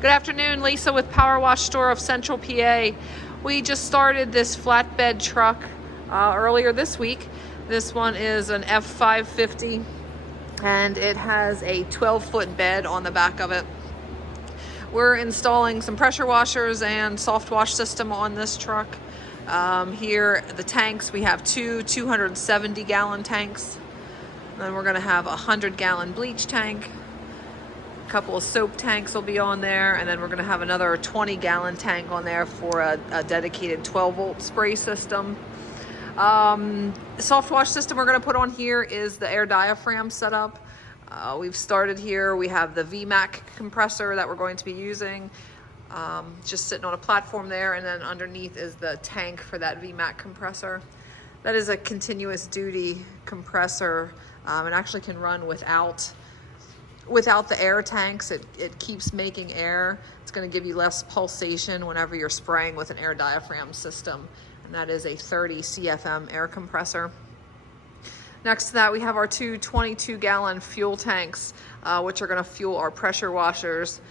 Good afternoon, Lisa with Power Wash Store of Central PA. We just started this flatbed truck earlier this week. This one is an F550 and it has a 12-foot bed on the back of it. We're installing some pressure washers and soft wash system on this truck. Here, the tanks, we have two 270-gallon tanks. Then we're gonna have a 100-gallon bleach tank. A couple of soap tanks will be on there, and then we're going to have another 20-gallon tank on there for a dedicated 12-volt spray system. Soft wash system we're going to put on here is the air diaphragm setup. We've started here. We have the VMAC compressor that we're going to be using, just sitting on a platform there, and then underneath is the tank for that VMAC compressor. That is a continuous duty compressor. It actually can run without the air tanks. It keeps making air. It's going to give you less pulsation whenever you're spraying with an air diaphragm system, and that is a 30 CFM air compressor. Next to that, we have our two 22-gallon fuel tanks, which are going to fuel our pressure washers.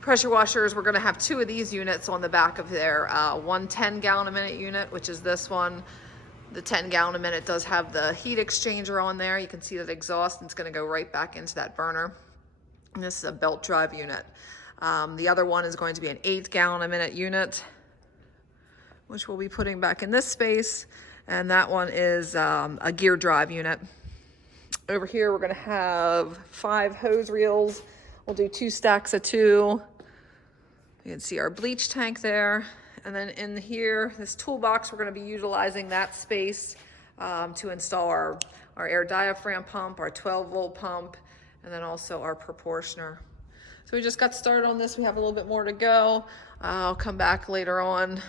Pressure washers, we're going to have two of these units on the back of there. One 10-gallon a minute unit, which is this one. The 10-gallon a minute does have the heat exchanger on there. You can see that exhaust, and it's going to go right back into that burner. And this is a belt drive unit. The other one is going to be an 8-gallon a minute unit, which we'll be putting back in this space. And that one is a gear drive unit. Over here, we're gonna have 5 hose reels. We'll do 2 stacks of 2. You can see our bleach tank there. And then in here, this toolbox, we're gonna be utilizing that space to install our air diaphragm pump, our 12-volt pump, and then also our proportioner. So we just got started on this. We have a little bit more to go. I'll come back later on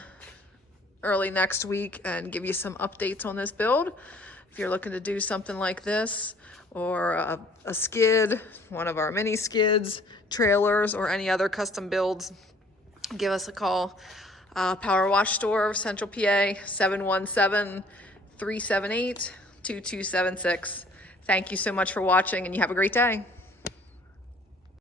early next week and give you some updates on this build. If you're looking to do something like this, or a skid, one of our mini skids, trailers, or any other custom builds, give us a call. Power Wash Store of Central PA, 717-378-2276. Thank you so much for watching, and you have a great day.